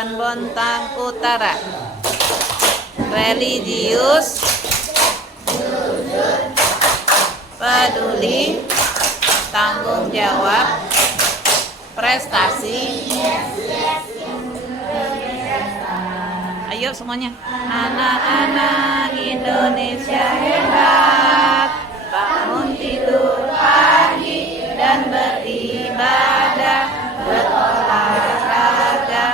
Delapan Bontang Utara. Religius, peduli, tanggung jawab, prestasi. Ayo semuanya. Anak-anak Indonesia hebat, bangun tidur pagi dan beribadah, berolahraga,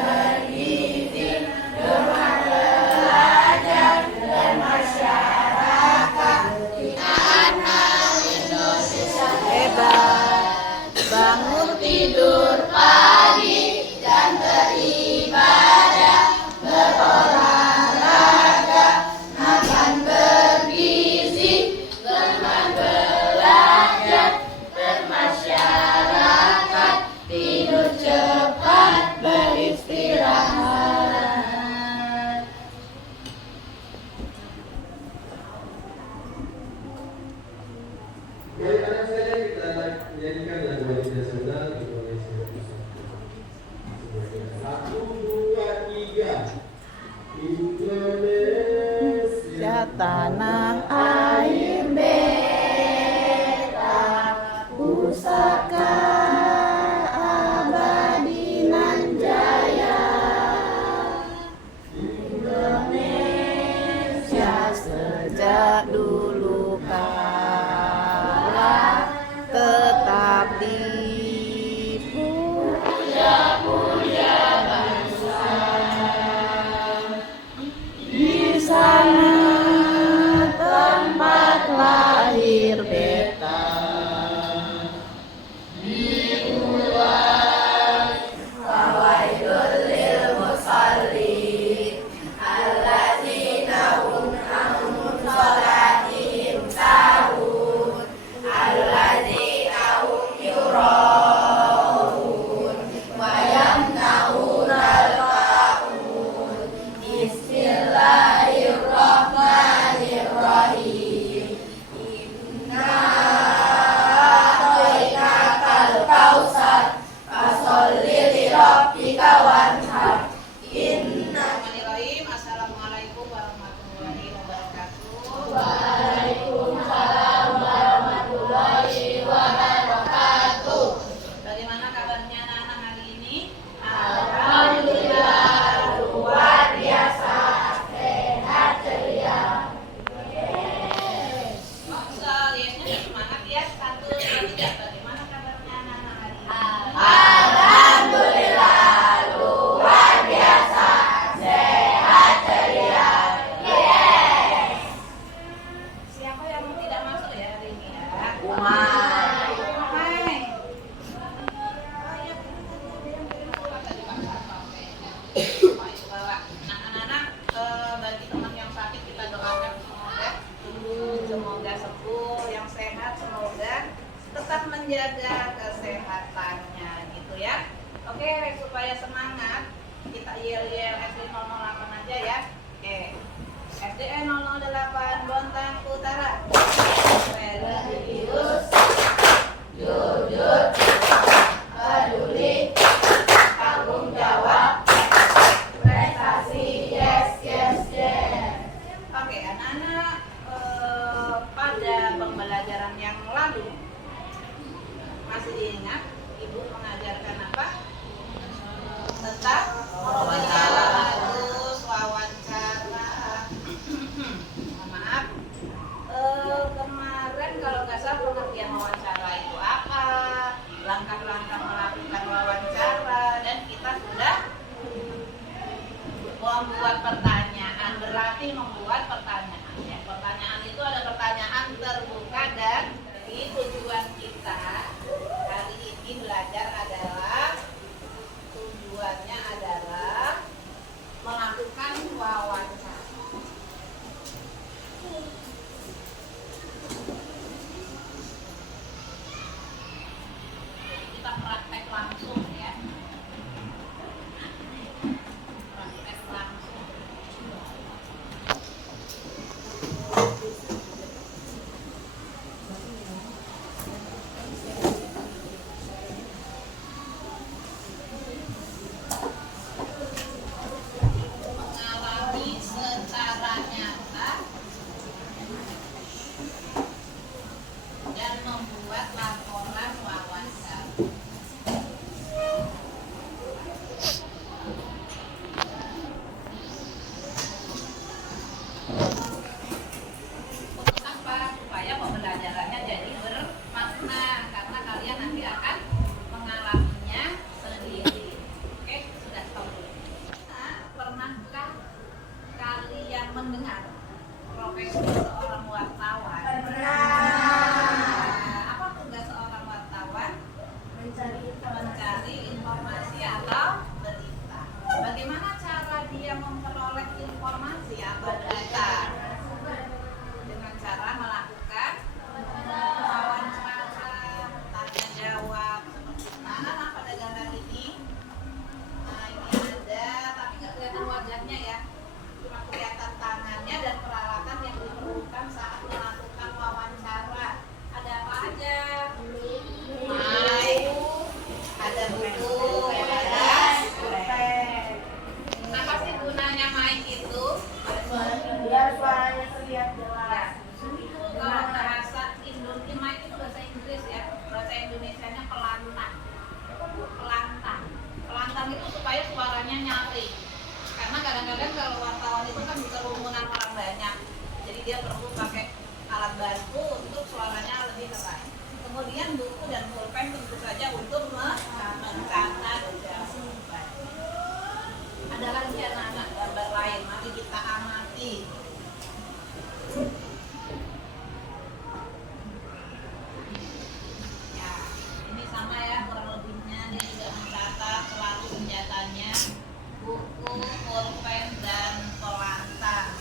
bergizi, belajar dan masyarakat. Anak Indonesia hebat, bangun tidur pagi dan beribadah, berolahraga, makan bergizi, teman belajar, bermasyarakat, tidur cepat, beristirahat. Baik, anak saya kita nyanyikan lagu Bali Nasional Indonesia. 1, 2, 3. Indonesia Tanah air beta, pusaka abadi nan jaya. Indonesia sejak dulu kala tetap dipuja-puja bangsa. Di sana tempat lahir beta, diulas fawaidul lil musallin alladzina hum an sholatihim sahun alladzina hum yuraun wa yamnauna al-ma'un. Bismillahirrahmanirrahim. Inna a'tainakal kautsar fasholli li rabbika wanhar. Bismillahirrahmanirrahim. Assalamualaikum warahmatullahi wabarakatuh. Waalaikumsalam warahmatullahi wabarakatuh. Bagaimana kabarnya anak-anak hari ini? Alhamdulillah luar biasa, sehat ceria. Lihatnya semangat ya. 1, 2, 3. Bagaimana kabarnya anak-anak hari ini? Alhamdulillah luar biasa, sehat ceria. Yes. Siapa yang tidak masuk ya hari ini ya? Umay. Umay. Oh iya, ada yang kirim surat tadi Pak Satpam. Umay bawa. Nah, anak-anak, bagi teman yang sakit kita doakan semoga sembuh, yang sehat semoga tetap menjaga kesehatannya gitu ya. Oke, supaya semangat kita yel-yel SD 008 aja ya. Oke. SDN 008 Bontang Utara. Religius, jujur, peduli, tanggung jawab, prestasi, yes, yes, yes. Oke, anak-anak, pada pembelajaran yang lalu masih diingat Ibu mengajarkan apa? Tentang wawancara halus, wawancara. Maaf, kemarin kalau nggak salah pengertian wawancara itu apa, langkah-langkah melakukan wawancara, dan kita sudah membuat pertanyaan. Berarti membuat pertanyaan ya. Pertanyaan itu ada pertanyaan terbuka, dan tujuan kita hari ini belajar adalah tujuannya adalah melakukan wawancara. Kita praktek langsung ya. Praktek langsung. pulpen tentu saja untuk mencatat. Ada lagi anak-anak gambar lain, mari kita amati. Ya, ini sama ya kurang lebihnya, dia juga mencatat selalu senjatanya buku, pulpen, dan pelantang.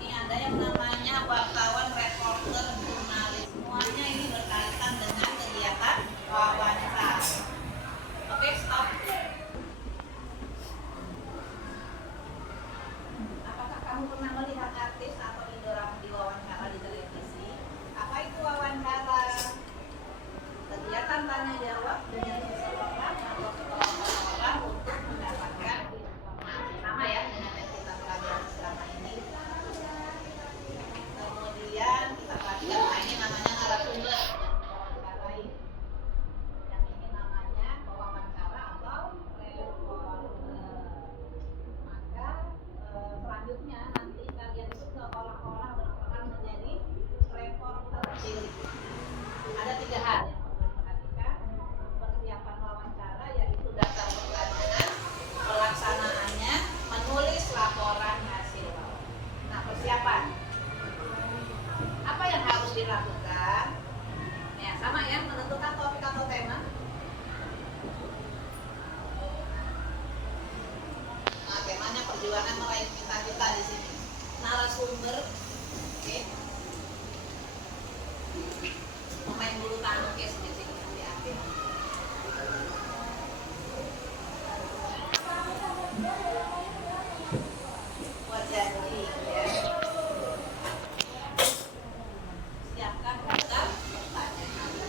Ini ada yang namanya wartawan, reporter, jurnalis. Semuanya ini berkaitan dengan kegiatan wawancara. Oke, stop. Apakah kamu pernah melihat artis atau idola diwawancara di televisi? Apa itu wawancara? Kegiatan tanya jawab dengan seseorang atau sekelompok orang untuk mendapatkan informasi. Sama ya dengan yang kita pelajari selama ini. Kemudian kita perhatikan, nah ini namanya narasumber wawancarai. Yang ini namanya pewawancara atau reporter. Maka selanjutnya nanti kalian itu seolah-olah berperan menjadi reporter cilik. Ada 3 hal yang perlu diperhatikan. Persiapan wawancara yaitu daftar pertanyaan, pelaksanaannya, menulis laporan hasil. Nah, persiapan. Apa yang harus dilakukan? Ya, sama ya, menentukan topik atau tema. Nah, temanya perjuangan meraih cita-cita di sini. Narasumber, oke. Pemain bulu tangkis di sini yang diambil. Buat janji ya. Siapkan daftar pertanyaannya.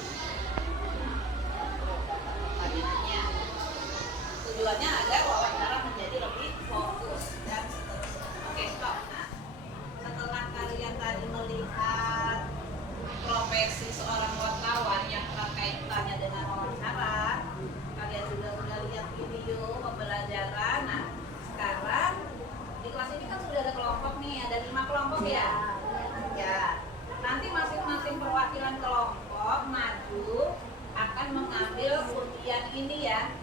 Tujuannya agar wawancara menjadi lebih fokus dan seterusnya. Oke, stop. Nah, setelah kalian tadi melihat profesi seorang wartawan yang terkaitannya dengan wawancara, kalian juga sudah lihat video pembelajaran. Nah, sekarang di kelas ini kan sudah ada kelompok nih, ada 5 kelompok ya. Ya, nanti masing-masing perwakilan kelompok maju akan mengambil undian ini ya.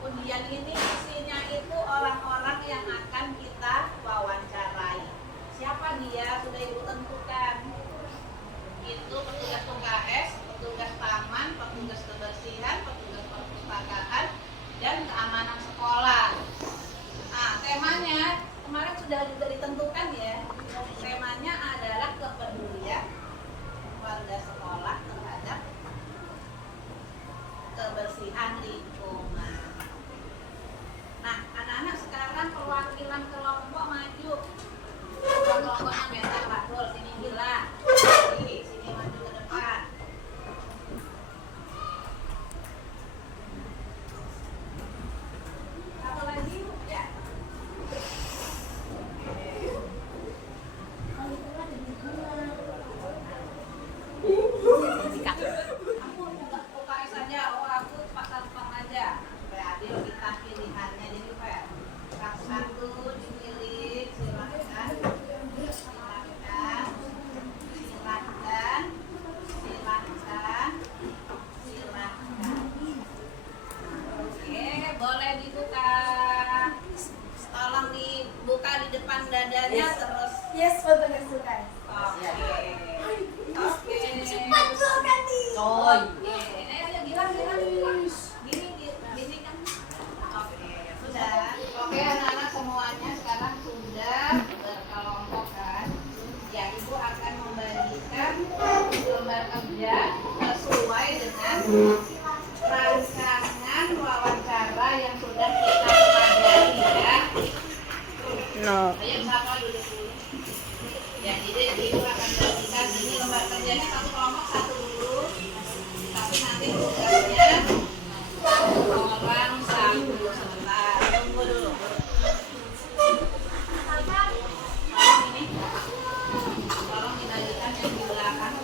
Undian ini isinya itu orang-orang yang akan kita wawancarai. Siapa dia sudah ibu tentukan. Itu petugas UKS, petugas taman, petugas kebersihan, petugas perpustakaan, dan keamanan sekolah. Nah, temanya kemarin sudah juga ditentukan ya. Temanya adalah kepedulian warga sekolah terhadap kebersihan lingkungan. Nah, anak-anak sekarang perwakilan kelompok maju. Kelompoknya Meta Patrol, sini gila. Sini maju ke depan. Satu lagi ya. Aku UKS saja, aku pasal pang aja. Supaya adil kita pilihannya jadi fair. Satu dipilih, silakan. Oke, boleh dibuka. Tolong dibuka di depan dadanya terus. Yes, fotonya suka. Oke. Oke. Cepat tuh Kati. Coy. Ayo bilang. Gini kan. Oke, sudah. Oke, anak-anak semuanya sekarang sudah berkelompok kan. Ya, Ibu akan membagikan lembar kerja sesuai dengan rancangan wawancara yang sudah kita pelajari ya. No. Ayo sama duduk dulu. Ya, jadi Ibu akan bagikan ini lembar kerjanya satu kelompok satu dulu. Tapi nanti tugasnya orang satu. Sebentar, tunggu dulu. Tolong ini. Tolong dibagikan yang di belakang.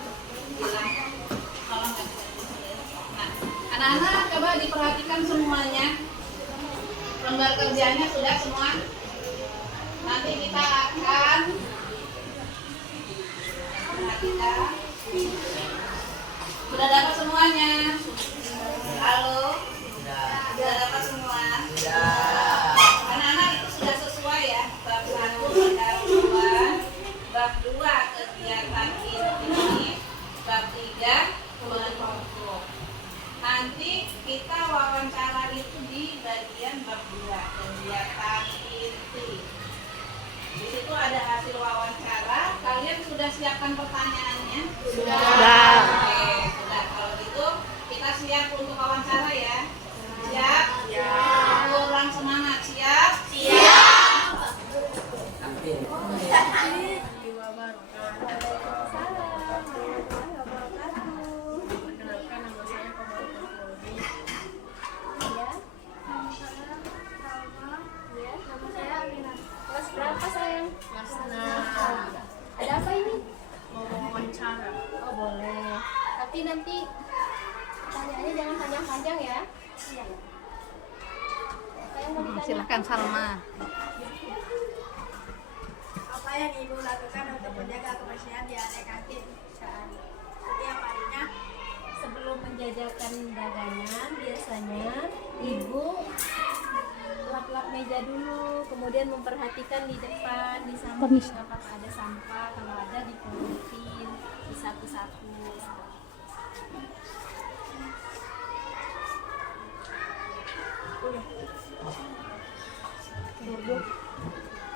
Bilang, tolong kasih. Nah, anak-anak coba diperhatikan semuanya. Lembar kerjanya sudah semua. Nanti kita akan perhatikan Sudah dapat semuanya? Halo? Sudah dapat semua? Anak-anak itu sudah sesuai ya. Bab 1 pendahuluan, bab 2 kegiatan inti, bab 3 menumpuk. Nanti kita wawancara itu di bagian bab 2 kegiatan inti. Di situ ada hasil wawancara. Kalian sudah siapkan pertanyaannya? Sudah. Oke, sudah. Kalau gitu kita siap untuk wawancara ya. Siap? Siap. Kurang semangat. Siap? Siap. Kelas berapa sayang? Kelas 6. Ada apa ini? Mau wawancara. Oh boleh. Tapi nanti pertanyaannya jangan panjang-panjang ya. Iya. Apa yang mau ditanya? Silahkan Salma. Apa yang ibu lakukan untuk menjaga kebersihan di area kantin? Setiap harinya sebelum menjajakan dagangan biasanya ibu lap-lap meja dulu, kemudian memperhatikan di depan, di samping apakah ada sampah, kalau ada dipungutin, disapu-sapu.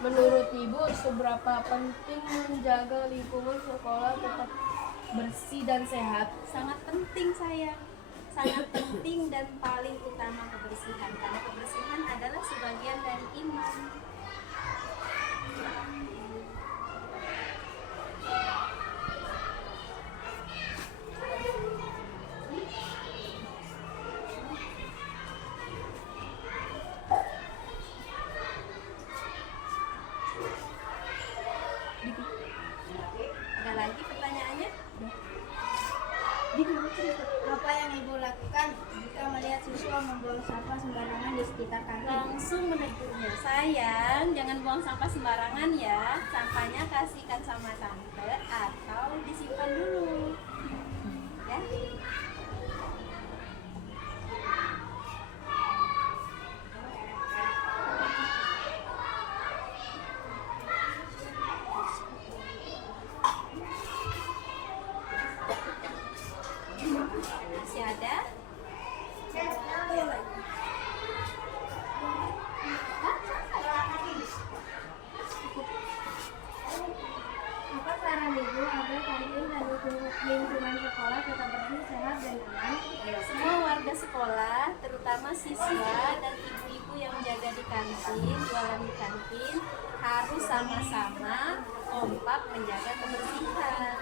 Menurut Ibu, seberapa penting menjaga lingkungan sekolah tetap bersih dan sehat? Sangat penting sayang, sangat penting dan paling utama kebersihan, karena kebersihan adalah sebagian dari iman. Ada lagi pertanyaannya? Apa yang ibu lakukan jika melihat siswa membuang sampah sembarangan di sekitar kantin? Langsung menegurnya, sayang, jangan buang sampah sembarangan ya. Sampahnya kasihkan sama tante atau disimpan dulu, ya. Masih ada? Apa saran ibu agar kantin dan lingkungan sekolah tetap bersih, sehat, dan aman? Semua warga sekolah, terutama siswa dan ibu-ibu yang jaga di kantin, jualan di kantin, harus sama-sama kompak menjaga kebersihan.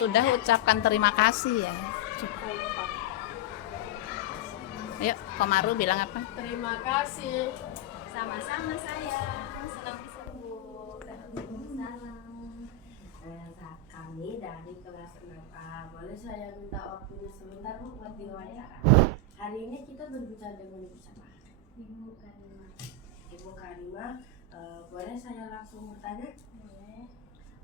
Sudah ucapkan terima kasih ya. Ayo, Komaru bilang apa? Terima kasih. Sama-sama sayang, senang ketemu. Kami dari kelas 6A. Boleh saya minta waktunya sebentar Bu buat diwawancara? Hari ini kita berbicara dengan Ibu siapa? Ibu Karimah. Ibu Karimah, boleh saya langsung bertanya? Boleh.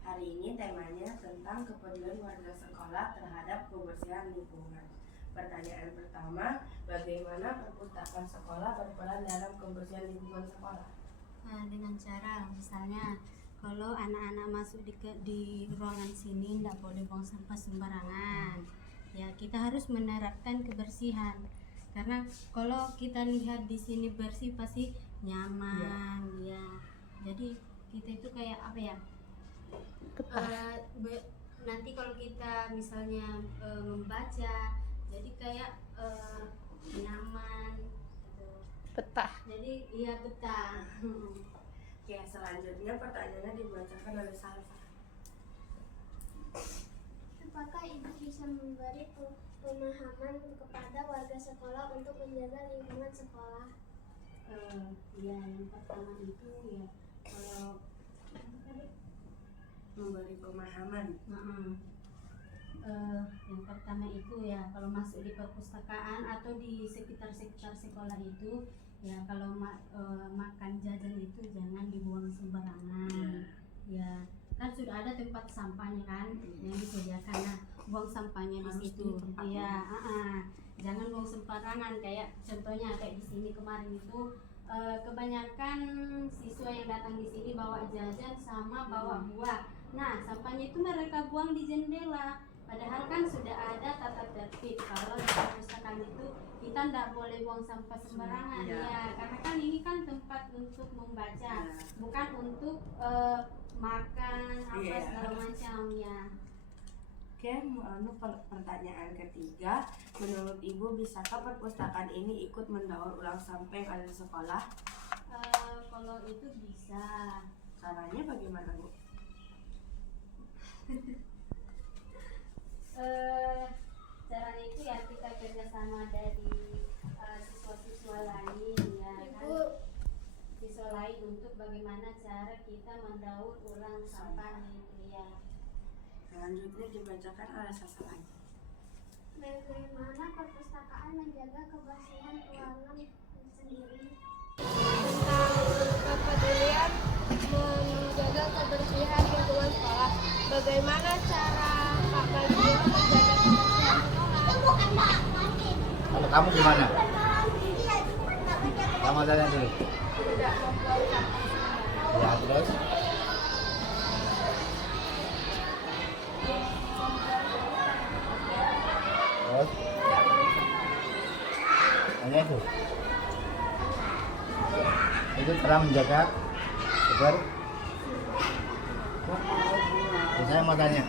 Hari ini temanya tentang kepedulian warga sekolah terhadap kebersihan lingkungan. Pertanyaan pertama, bagaimana perpustakaan sekolah berperan dalam kebersihan lingkungan sekolah? Dengan cara misalnya kalau anak-anak masuk di ruangan sini tidak boleh buang sampah sembarangan. Ya, kita harus menerapkan kebersihan. Karena kalau kita lihat di sini bersih pasti nyaman, ya. Jadi kita itu kayak apa ya? Nanti kalau kita misalnya membaca, jadi kayak nyaman. Gitu. Betah. Jadi iya betah. Oke, selanjutnya pertanyaannya dibacakan oleh Salva. Apakah ibu bisa memberi pemahaman kepada warga sekolah untuk menjaga lingkungan sekolah? Ya, yang pertama itu ya kalau Memberi pemahaman. Yang pertama itu ya kalau masuk di perpustakaan atau di sekitar sekolah itu ya kalau makan jajan itu jangan dibuang sembarangan. Ya kan sudah ada tempat sampahnya kan yang disediakan. Nah, buang sampahnya di situ. Iya, jangan buang sembarangan. Kayak contohnya kayak di sini kemarin itu kebanyakan siswa yang datang di sini bawa jajan sama bawa buah. Nah, sampahnya itu mereka buang di jendela. Padahal kan sudah ada tata tertib kalau di perpustakaan itu kita tidak boleh buang sampah sembarangan. Ya, karena kan ini kan tempat untuk membaca, bukan untuk makan apa segala macam ya. Oke, pertanyaan ketiga, menurut Ibu bisakah perpustakaan ini ikut mendaur ulang sampah yang ada di sekolah? Kalau itu bisa. Caranya bagaimana, Bu? Caranya itu ya kita kerjasama dari siswa-siswa lain ya kan, siswa lain untuk bagaimana cara kita mendaur ulang sampah itu ya. Selanjutnya dibacakan oleh sasaran. Bagaimana perpustakaan menjaga kebersihan ruangan sendiri? Tentang kepedulian menjaga kebersihan lingkungan sekolah. Bagaimana cara Kak Bagio menjaga kebersihan sekolah? Kalau kamu gimana? Kamu tanya dulu. Tidak membuang sampah sembarangan. Ya, terus? Terus? Hanya itu. Itu cara menjaga agar saya mau tanya.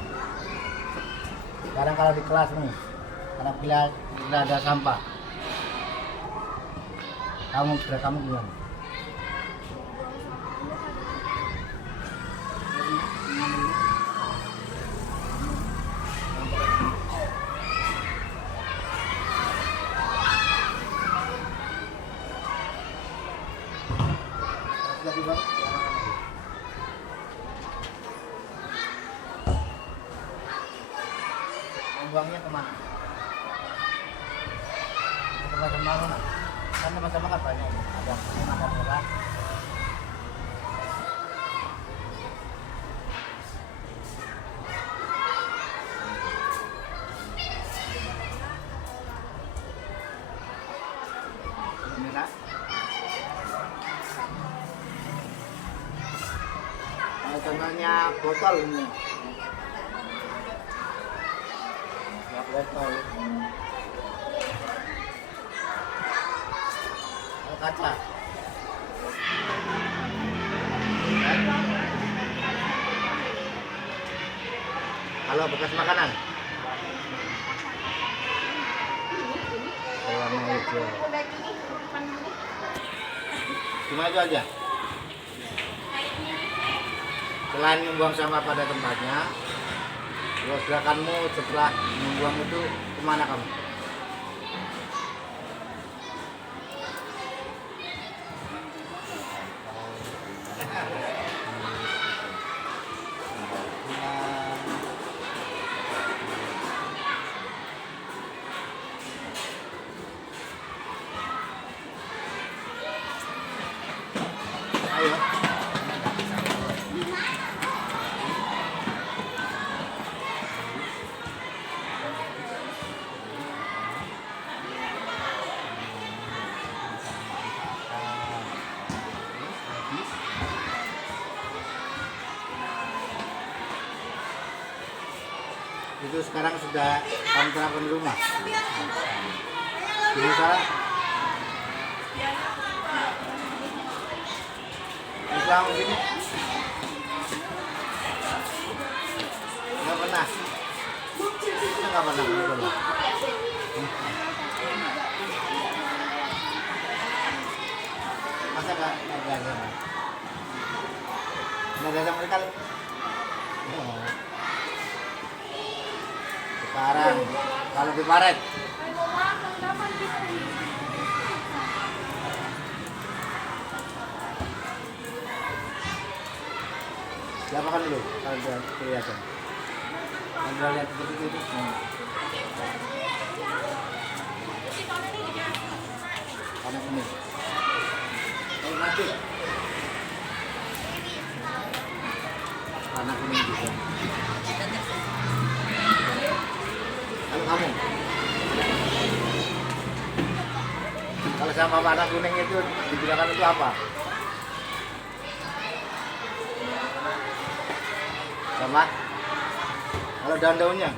Sekarang kalau di kelas nih, karena bila ada sampah, kamu gimana? Lagi bang? Buangnya kemana? Ke tempat mana? Kan tempat-tempat kan banyak, ada makan murah. Ini kak? Contohnya botol ini. Ya, botol. Kaca. Halo, bekas makanan. Warna hijau. Cuma itu aja. Selain membuang sampah pada tempatnya, terus gerakanmu setelah membuang itu kemana kamu? Ayo. Itu sekarang sudah kamu terapkan di rumah. Ini salah. Islam gini. Nggak pernah. Nggak pernah. Masa nggak ada? Nggak ada sama sekali. Sekarang kalau di Paret siapa kan dulu kalau kelihatan Anda lihat seperti itu. Anak ini. Oh, mati. Anak ini juga. Kalau kamu, kalau sama warna kuning itu digunakan untuk apa? Sama? Kalau daun-daunnya?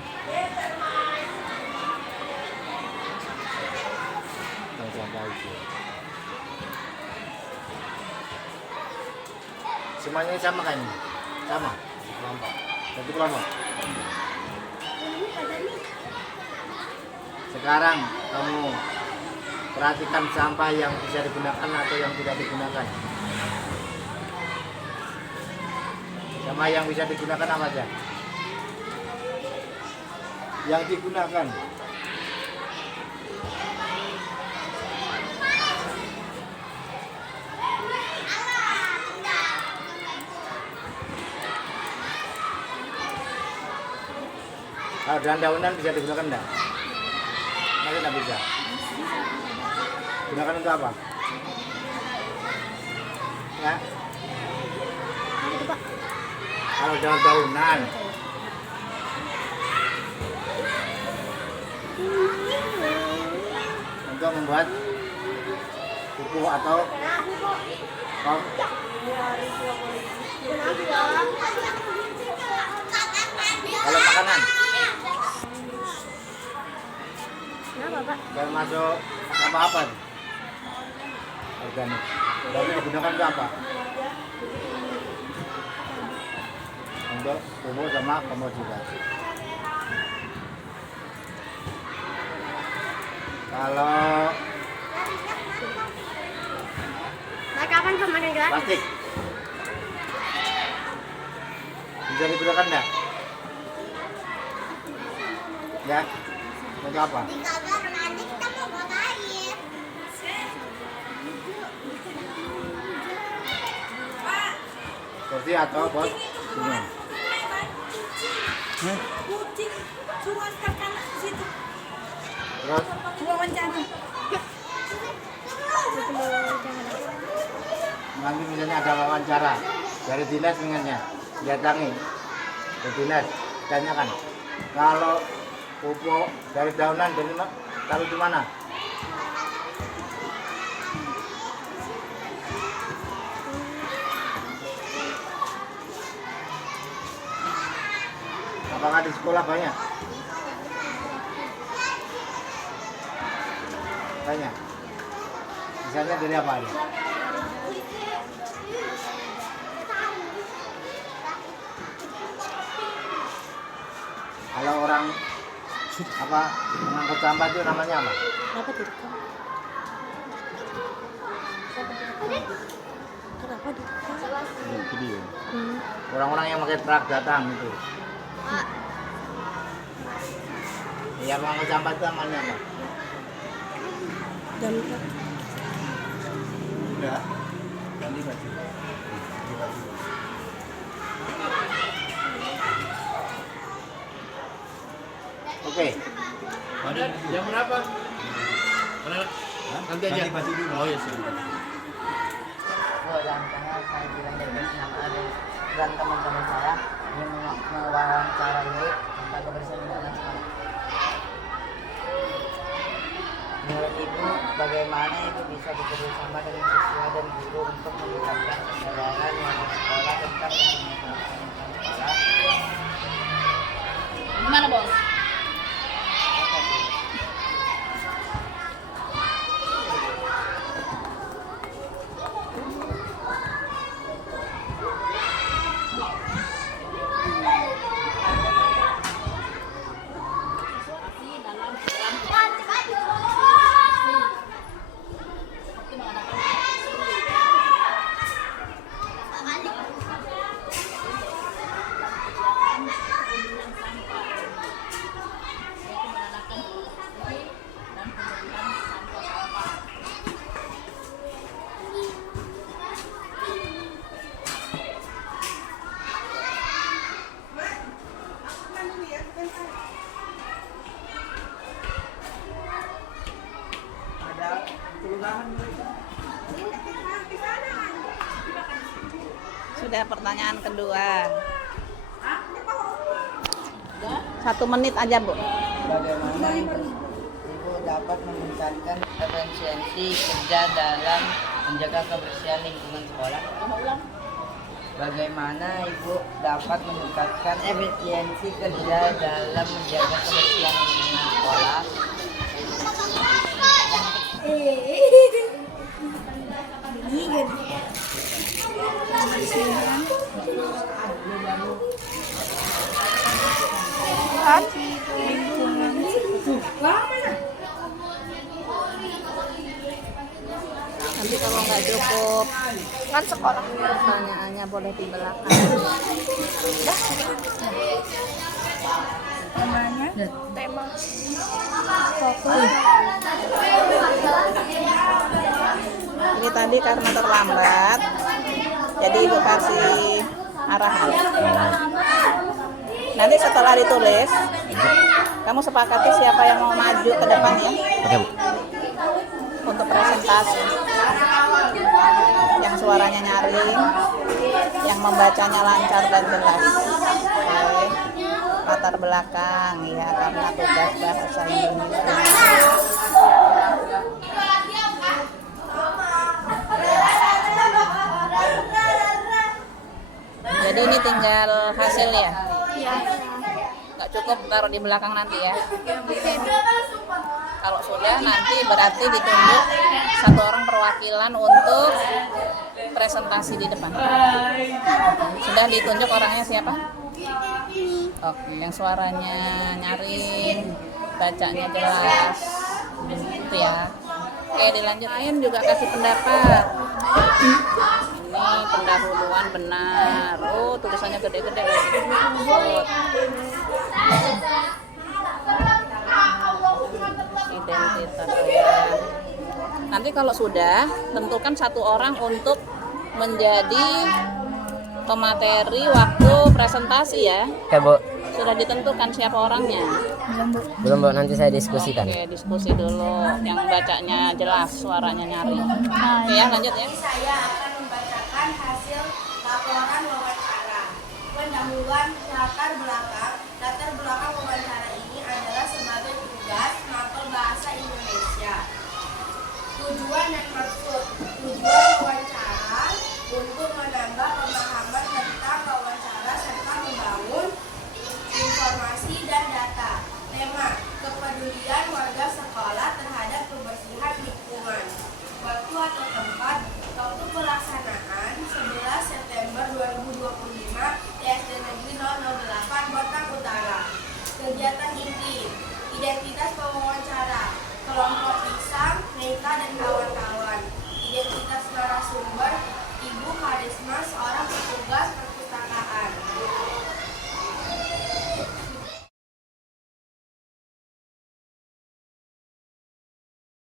Daun-daun itu. Semuanya sama kan? Sama? Kelompok. Satu kelompok. Sekarang kamu perhatikan sampah yang bisa digunakan atau yang tidak digunakan. Sama yang bisa digunakan apa aja? Yang digunakan. Kalau daun-daunan bisa digunakan enggak? Masih enggak bisa. Gunakan untuk apa? Ya. Kalau daun-daunan untuk membuat pupuk atau kalau makanan kalau masuk apa organik tapi digunakan untuk apa? Untuk pupuk sama komoditas. Kalau kapan pemanen gratis? plastik bisa digunakan enggak? Ya, untuk apa? Seperti atau bos? Bunga. Kucing, suruh angkat kanan ke situ. Terus Wawancara. nanti misalnya ada wawancara dari dinas misalnya datangi ke dinas tanyakan kalau pupuk dari daunan dari taruh di mana? Apakah di sekolah banyak? Banyak. Misalnya dari apa aja? Kalau orang apa mengangkut sampah itu namanya apa? Kenapa direkam? Kenapa direkam? Video. Orang-orang yang pakai truk datang itu. Ya mengangkut sampah itu namanya apa? Damkar. Enggak. Ganti baju. Oke. Jam berapa? Nanti aja. Oh iya sih. Karena saya bilang dari nama ada dan teman-teman saya yang mewawancara ini tentang kebersihan lingkungan sekolah. Menurut Ibu, bagaimana Ibu bisa bekerjasama dengan siswa dan guru untuk meningkatkan kesadaran warga sekolah tentang kebersihan lingkungan sekolah? Gimana, Bos? Ada kelurahan mereka. Sudah pertanyaan kedua. 1 menit aja, Bu. Bagaimana ibu dapat meningkatkan efisiensi kerja dalam menjaga kebersihan lingkungan sekolah? Bagaimana ibu dapat meningkatkan efisiensi kerja dalam menjaga kebersihan lingkungan sekolah? Nanti kalau nggak cukup kan sekolah pertanyaannya boleh di belakang. Tema. Ini tadi karena terlambat, jadi ibu kasih arahan. Nanti setelah ditulis, kamu sepakati siapa yang mau maju ke depan ya. Oke, Bu. Untuk presentasi. Yang suaranya nyaring, yang membacanya lancar dan jelas. Oke. Latar belakang ya, karena tugas bahasa Indonesia. Jadi ini tinggal hasil ya? Iya. Nggak cukup taruh di belakang nanti ya? Kalau sudah nanti berarti ditunjuk 1 orang perwakilan untuk presentasi di depan. Sudah ditunjuk orangnya siapa? Oke, yang suaranya nyaring, bacanya jelas, itu ya. Oke, dilanjutin juga kasih pendapat. Ini pendahuluan benar. Oh, tulisannya gede-gede lagi. Identitas ya. Nanti kalau sudah, tentukan 1 orang untuk menjadi pemateri waktu presentasi ya. Oke, Bu. Sudah ditentukan siapa orangnya? Belum, Bu. Nanti saya diskusikan. Oke, diskusi dulu. Yang bacanya jelas, suaranya nyaring. Oke ya, lanjut ya. Saya akan membacakan hasil laporan wawancara. Pendahuluan latar belakang wawancara ini adalah sebagai tugas mapel bahasa Indonesia. Tujuan dan maksud. Tujuan wawancara untuk menambah pemahaman tentang wawancara serta membangun informasi dan data. Tema: kepedulian warga sekolah